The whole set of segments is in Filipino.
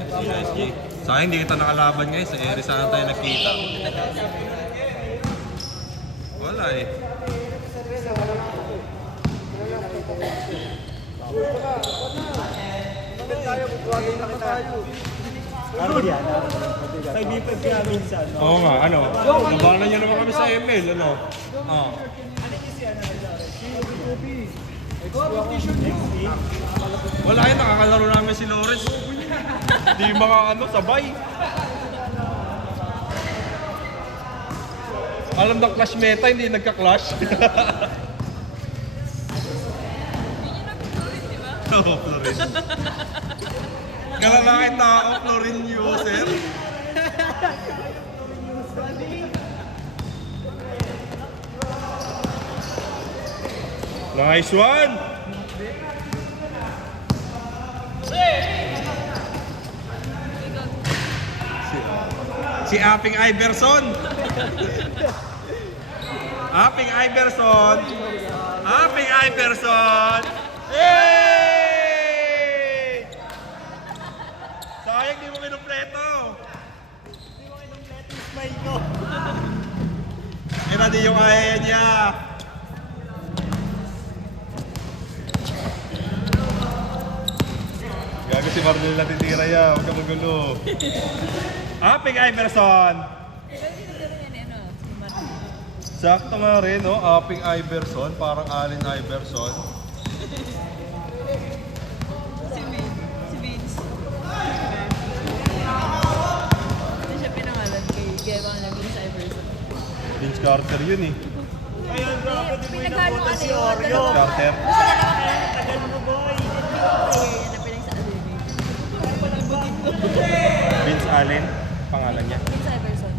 PSG. Sayang hindi kita nakalaban ngayon. Sa Eri sana tayo nakita. Wala eh. Oo nga, ano? Nabanan niya naman kami sa ML, ano? Oo. Wala yun, nakakalaro namin si Lawrence. Di mga ano, sabay. Alam ng clash meta, hindi nagka-clash. Oo, Florin. Kalalaki tao, Florin user. Nice one! Si Aping Iverson! Aping Iverson! Aping Iverson! Hey! Sayang di mo kinumpleto! Di mo kinumpleto yung smile ko. Ira di yung kaya niya! Gago si Marlon na titira ya, huwag ka magulo. Aping Iverson! Sakto nga rin, no? Aping Iverson, parang Allen Iverson. Si Vince. Hindi siya pinangalan kaya bang naging sa Iverson. Vince Carter yun eh. Ayun, grabe, di mo Pinagkano inabutan si yun, Oreo. dalawa. Carter. Basta dalawa ka lang. Tagal mo, boy. Player na pinagsasabi. Vince Allen, pangalan niya. Vince Iverson.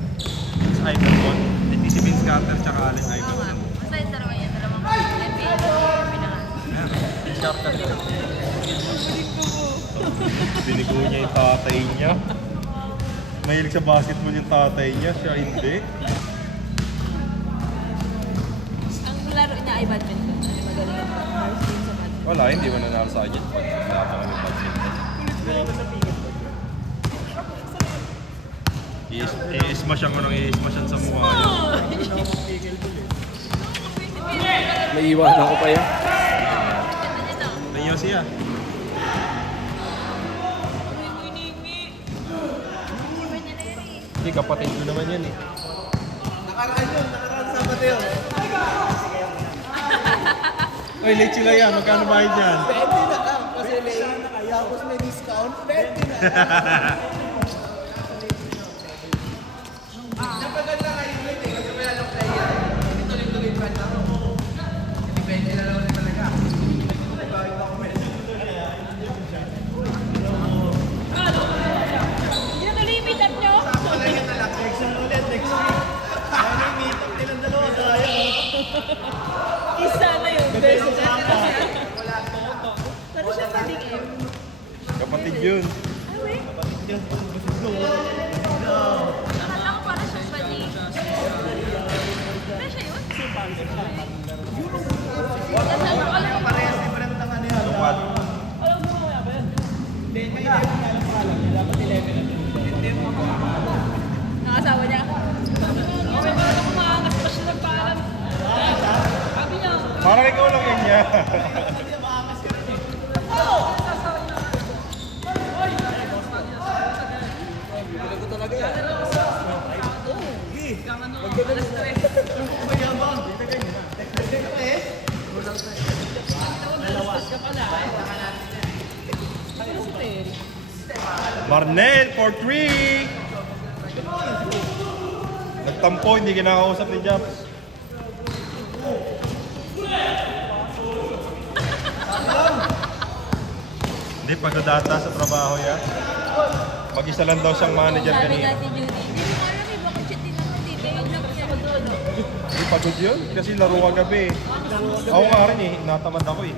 Vince Iverson. Hindi si Vince Carter tsaka Allen Oo nga. Iverson. Basta yung dalawa yan. Dalawang NBA player pinangalan. Vince Carter yun. Binigo niya yung tatay niya. Mahilig sa basketball yung tatay niya, siya hindi. Ang laro niya ay badminton. Ano magaling yung first team sa badminton. Wala, hindi mo nanalo sa kanya. Wala pa kami badminton. I-smash ang i-smash sa mukha niya. May iwanan ko pa yan. Nanyo siya. Hindi, kapatid ko naman yan eh. Nakaraan sa Mateo. Oy, late sila yan. Magkano bayad dyan? 20 na lang. Kasi late. Tapos may discount. 20 na. Hindi na limit up nyo. Next na ulit, next week. Ano yung meet up nilang dalawa? Sayang. Isa na yun. Beses na pa. Pero siya pating eh. Kapatid yun. Ay, wait. Akala ko para siya pating. Pero siya yun? Alam mo, Parehas different ang ano yan. Lupat. Hindi, may 11 na lang pangalan niya. Dapat 11 na. nakasawa niya. Sabi ko, ako makakaspas siya ng paalam. Sabi niya, Parang ikaw lang yan niya. Marnel for 3! Nagtampo, hindi kinakausap ni Japs. Hindi, pagdadata sa trabaho yan. Mag-isa lang daw siyang manager sabi kanina. nga si Judy, hindi mo alam eh, bakit siya tinanong dito? Yung nagsasagot. Hindi pagod yun, kasi laro kagabi. Ako nga rin eh, natamad ako eh.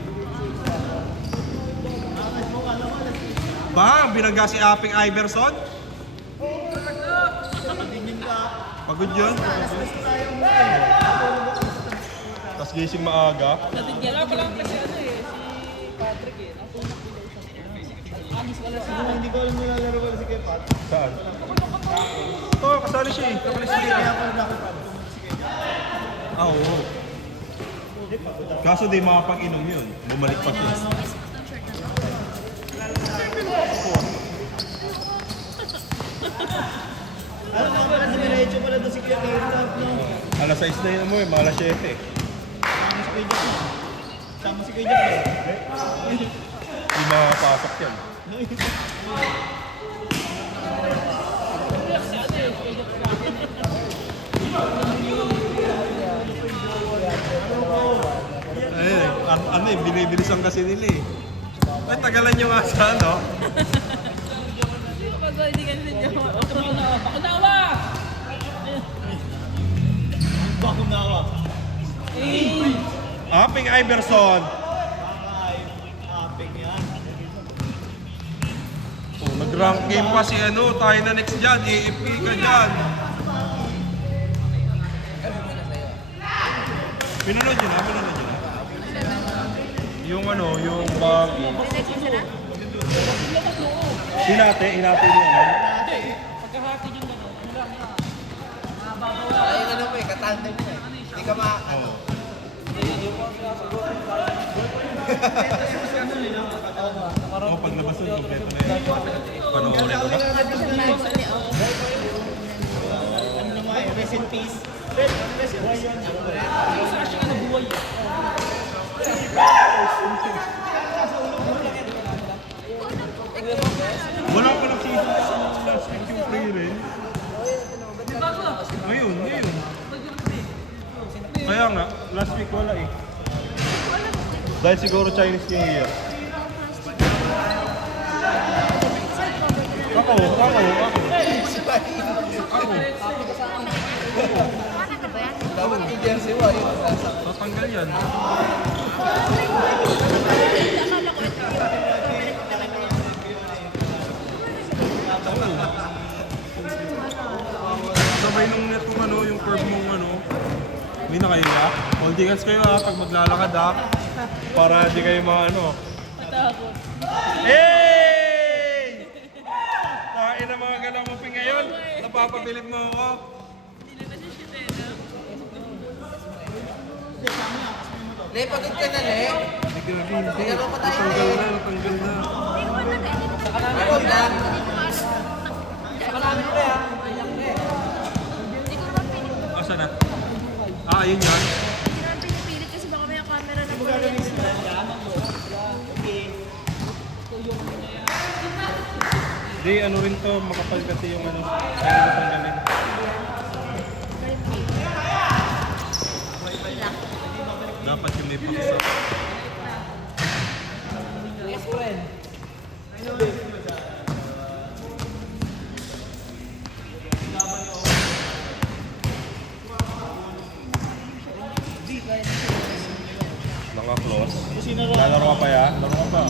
Ba, binaga si Aping Iverson? Pagod yun? Tapos gising maaga. Natigyan ko lang kasi ano eh, si Patrick eh. Napunak nila siya. Hindi ko alam nilalaro ko si Kepat. Saan? Ito, kasali siya eh. Kapalis Kaya siya. ako nakapag si Kepat. Oo. Kaso di makapag-inom yun. Bumalik pa siya. Ano na pala sa diretso pala doon si Kepat, no? Alas 6 na yun mo eh, mga alas 7 eh. Sama si Kuya Jeff. Hindi makapasok yan. Ano eh, binibilisan kasi nila eh. Ay, tagalan nyo nga sa ano. Kapag hindi ka nila Bakunawa! Bakunawa! Bakunawa. Aping Iverson. Aping yan. Oh, nag-rank game pa si ano, tayo na next dyan, AFP ka dyan. Pinanood yun na, pinanood yun na. Yung ano, yung baggy. Hinate niya ano. Pagkahati yung gano'n. Ay, ano mo eh, katandem mo eh. Hindi ka ano. Oh, paglabas nun, kompleto na yun. Panoorin ko na. Ano naman eh, rest in peace. Rest in peace. Wala pa lang season last week yung play rin. Ngayon. Kaya nga, last week wala eh. Dahil siguro Chinese New Year. Ako. Dapat yung jersey mo, ayun. Tatanggal yan. Sabay nung net kung ano, yung curve mong ano. Hindi na kayo ya. Holding hands kayo ha, pag maglalakad ha. Para hindi kayo mga ano. Matakot. Hey! Kain na mga galamupin ngayon. Napapabilib mo ako. Hindi naman yung shitena. Le, pagod ka na, Le. Hindi. Laro pa tayo, Natanggal na. Ako na. Asa na? Ayun yan. Hindi naman pinipilit kasi baka may camera na po yan. Hindi, ano rin to, makapal kasi yung ano. Ayaw na tanggalin. Dapat yung may paksa. Naka-close. Lalaro ka pa ya? Laro ka pa.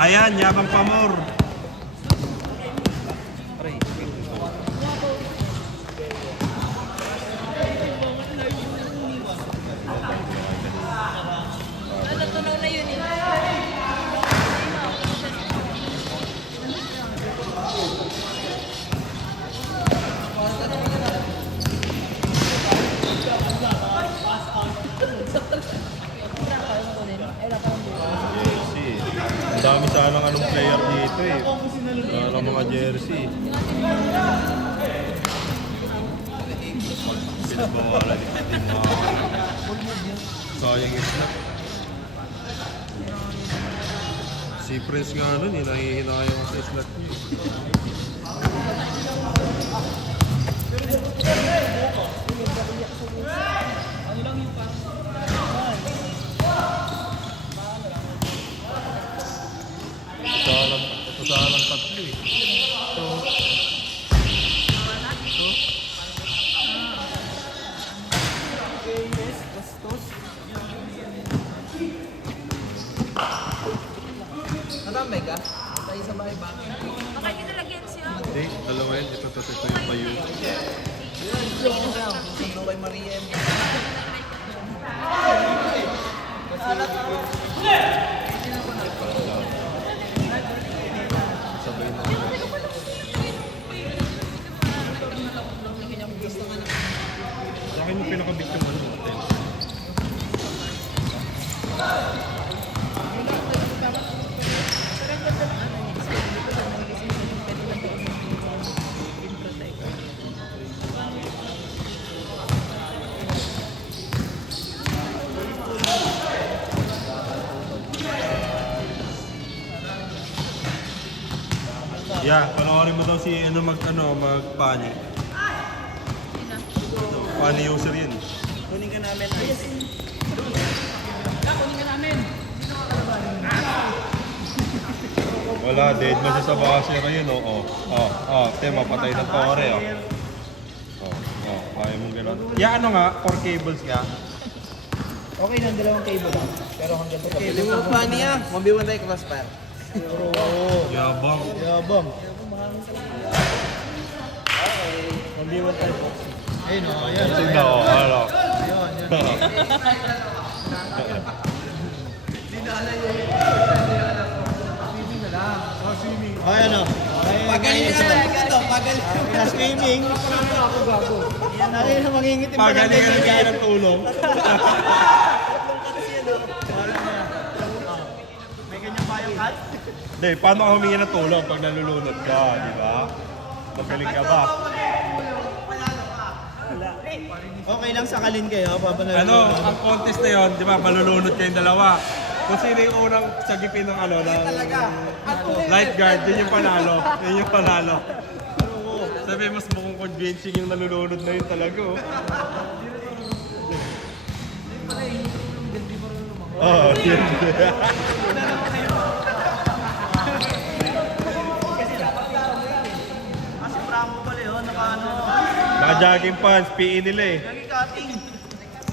Ayan, Yabang Pamor. Natutunaw na yun eh. Jersey. Ang dami sanang anong player dito eh. Sanang mga jersey. Pinabawalan ni Patin mga sayang isla. Si Prince nga nun, hinahinayang sa islat niya. Mega? Tayo sa bahay ba? Okay, kinalagyan siya. Hindi, dalawa yun. Ito yung pa yun. Sundo kay Maria. Sabay na. Sa akin yung pinaka-victim mo natin. Yeah, panoorin mo daw si magpani. Pani user yun. Kunin ka namin. Ayos. Wala, dead man siya sa base ngayon, oh. Tema, patay ng tore, oh. Kaya mong gano'n. Yeah, ano nga, 4 cables ka. Okay ng dalawang cable lang. Pero hanggang sa Hindi mo pa niya. 1v1 tayo crossfire. Yabang. Yabang. Pambiwan tayo. Ayun o, ayan. Sige na, oh, ano. Ayan o. Pagaling na talaga to. Pagaling. Kaya swimming. Ako gago. Yan natin na mangingitim pa Pagaling ka naman ng tulong. May ganyan pa yung cut? Hindi, paano ka humingi ng tulong pag nalulunod ka, di ba? Magaling ka ba? Okay lang sakalin kayo. Papanalo. Ano, ang contest na yun, di ba, malulunod kayong dalawa. Kung sino yung unang sagipin ng ng lifeguard, yun yung panalo. Yun yung panalo. Sabi, mas mukhang convincing yung nalulunod na yun talaga, oh. Oh, yun. Kasi pramo pala yun. Naka-ano. Naka-jogging pants, PE nila eh. Naging-cutting.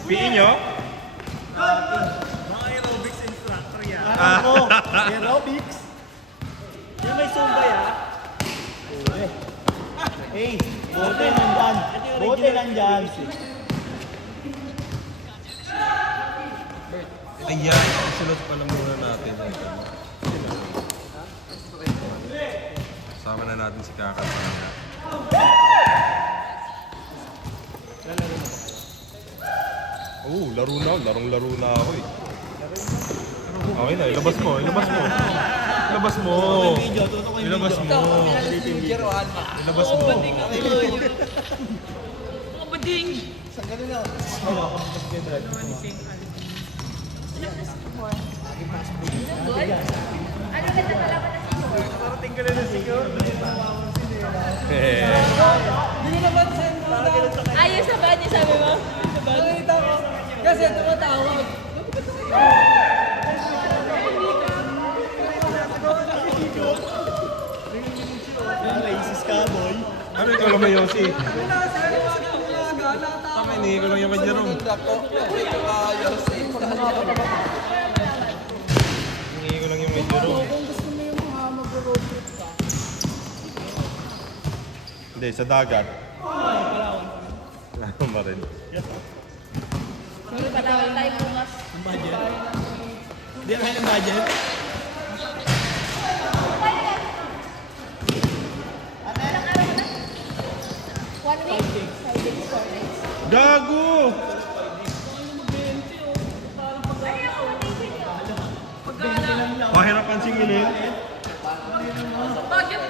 PE nyo? Mga aerobics instructor yan. Ano? Aerobics? Yung may Zumba yan? Hey, bote nandyan. Bote nandyan. Ayan, sunod pala muna natin. Sama na natin si Kakal para nga. Oh, larong-laro na ako eh. Okay na, ilabas mo. Ilabas mo. Video, tutok ko yung Ilabas video. mo. Zero Alma. Ilabas mo. Mga bading! Saan ganun na? Ano na dalawa na siguro? Parating ka na na siguro. Ayos sa ba niya, sabi mo? Nakita ko. Kasi tumatawag. Yan, racist ka, boy. Ano ikaw lang may Yossi? Tama, hindi ko lang yung kay Jerome. Ako, ito ayos. Hindi ko lang yung kay Jerome. Hindi, sa dagat. Ano ba rin? Patawag tayo bukas. Ang budget? Hindi na kayo ng budget? One week? 5 days, 4 days. Gago! Pahirapan singilin. Bakit mo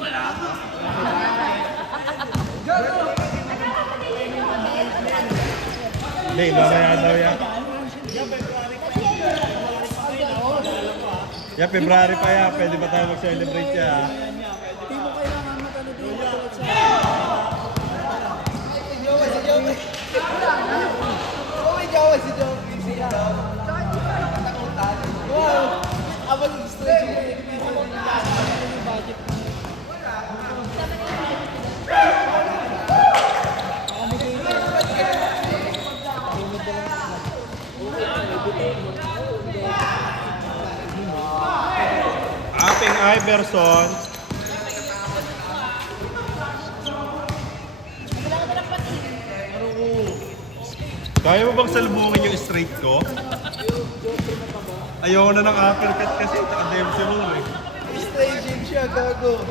wala? Hindi, mamaya daw yan. Yeah, February pa yan. Pwede ba tayo mag-celebrate yan? Si Joey. Wow! Abang stretch. Emerson. Wala ka nalang pati. Kaya mo bang salubungin yung straight ko? Ayoko na ng uppercut kasi, tsaka Dempsey roll eh. Straight gym siya, gago.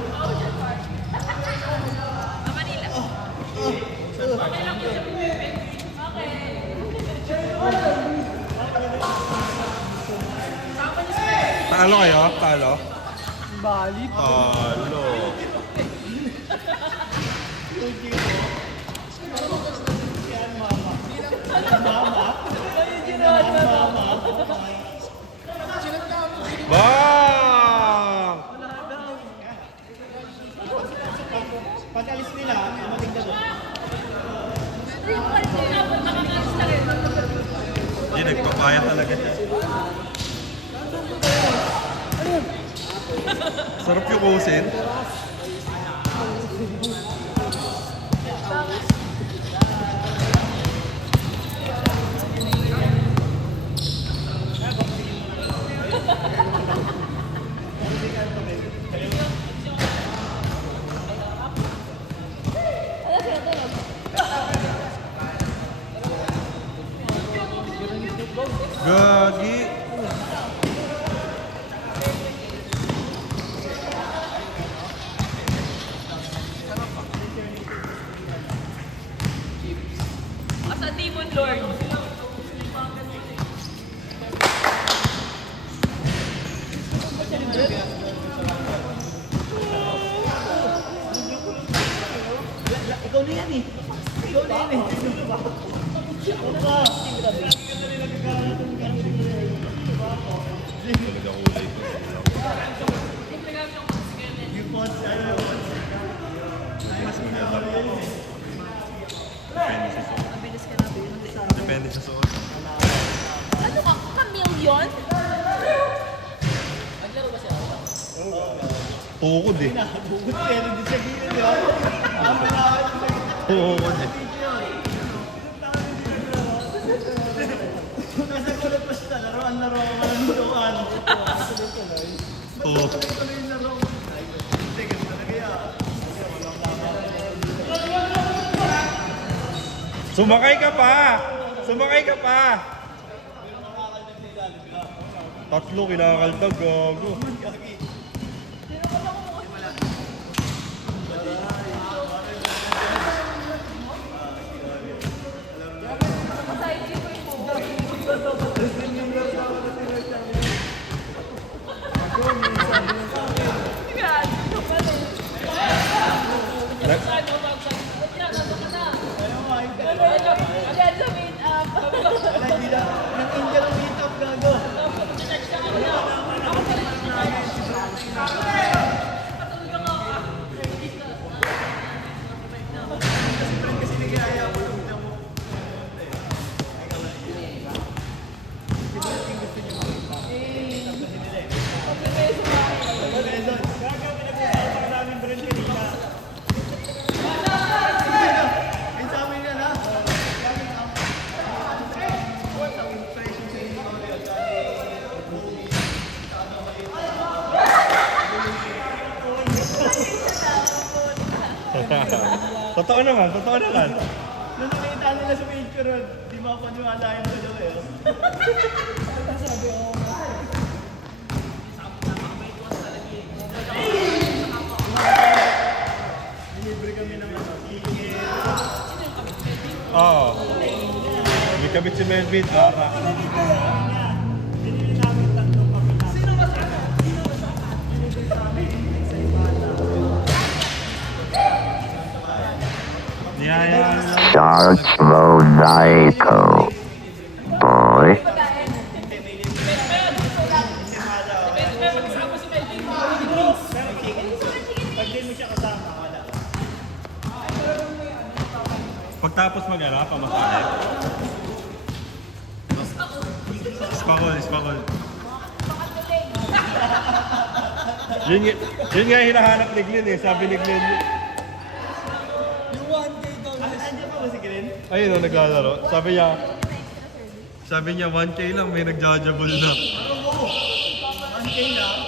Talo kayo? Talo? Bali. Talo. Bang! Pag alis nila, maling na doon. Hindi, nagpapaya talaga siya. Sarap yung kusin. Gagi. Asa Demon Lord. Ikaw na yan eh. Ikaw na yan eh. Depende sa suot. Ano ka? Kamilyon? Tukod eh. Bugot pero di sa gilid, di ba? Tukod eh. Nasa kulit pa siya, laruan ko walang lutuan. Oo. Tuloy yung laro ko. Ay, hindi, ganun talaga yan. Sumakay ka pa! Sumakay ka pa! Tatlo kinakaltag, gago. Wala, hindi na. Nang India lang meet up, gago. Ayun sa amin yan, ha? Totoo naman, totoo naman. Nung nakita nila sa picture, di mapaniwala yung dalawa eh. Libre kami ng ano. Oo. May kabit si Melvin, Ara. Binili namin tatlong papitas. Niyayaan lang. Dark Mosaico. Boy. Pag di mo siya kasama, wala. Pagtapos mag-ara, pamasahe. Spakol. Yun nga hinahanap ni Glenn eh. Sabi ni Glenn. Yung 1K daw. Andiyan pa ba si Glenn? Ayun o, naglalaro. Sabi niya 1K lang, may nagjajabol na. 1K lang.